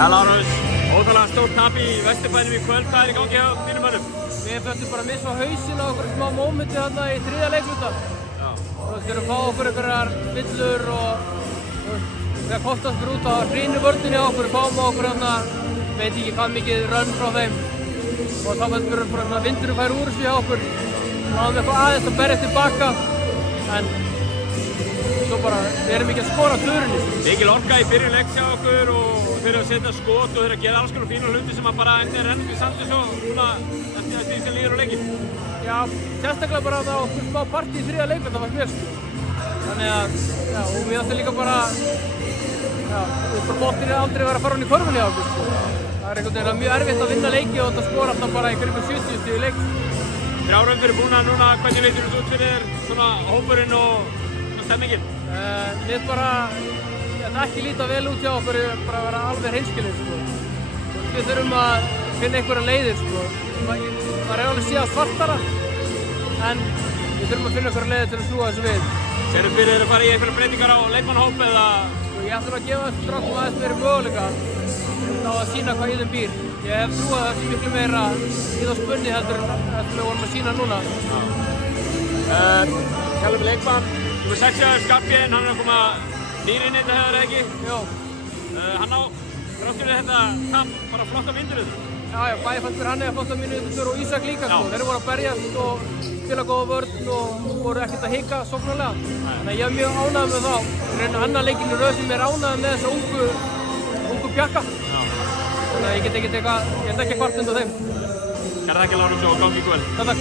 Lárus, ótrúlega stórt tap í Vesturbænum í kvöld. Hvað í gangi hjá þínum mönnum? Við föttum bara að missa hausinn á okkur smá mómenti þarna í þriðja leikluta. Við þurfum að fá okkur einhverjar villur og þegar kostast fyrir út á hrinu vörðinni á okkur, fáum á okkur þarna, veit ekki hvað mikið rönn frá þeim. Og þá verður bara vindurinn fær úr þessu hjá okkur. Náðum við eitthvað aðeins að berjast tilbaka, en svo bara, við erum ekki að skora törunni. Mikil orka í byrjun leiks hjá okkur og þeir eru að setja skot og þeir eru að gera alls konar fína hluti sem bara eftir rennum við sandi svo núna eftir því sem líður á leikinn. Já, sérstaklega bara á okkur smá partí í þriðja leikluta það var mér sko. Þannig að, já, og við ættum líka bara, já, boltinn er aldrei verið að fara hann í körfunni á okkur sko. Það er einhvern veginn mjög erfitt að vinna leiki og þetta skora alltaf bara í kringum 70 stig í leik. 3 umferðir búnar núna, hvernig leitur þetta út fyrir þér, svona hópurinn og stemmingin? Við bara, þetta ekki líta vel út hjá okkur, bara að vera alveg hreinskilin sko. Við þurfum að finna einhverja leiðir sko. Það er alveg síðan svartara, en við þurfum að finna einhverja leiðir til að snúa þessu við. Sérðu fyrir þér að fara í einhverja breytingar á leikmannahóp eða? Ég ætlum að gefa þessum strákum aðeins meiri möguleika á að sýna hvað í þeim býr. Ég hef trúið að það sé miklu meira í þá spunni heldur en við vorum að sýna núna. Kallum leikmann, þú er 6 ára Skarphéðinn, hann er að koma nýr inn í þetta hefur ekki? Jó. Hann á, þrátt fyrir þetta tap, bara flotta myndir þetta? Já, bæði fannst mér hann eða flotta myndir og Ísak líka sko. Þeir voru að berjast og spila góða vörn og voru ekkert að hika sóknarlega. Þannig að ég er mjög ánægður með þá. Það er annar leikinn í röð sem er ánægður með þessa ungu bjakka. Þannig að ég get ekki að kvarta undan þeim. Kærar þakkir Lárus og gangi í kvöld. Takk.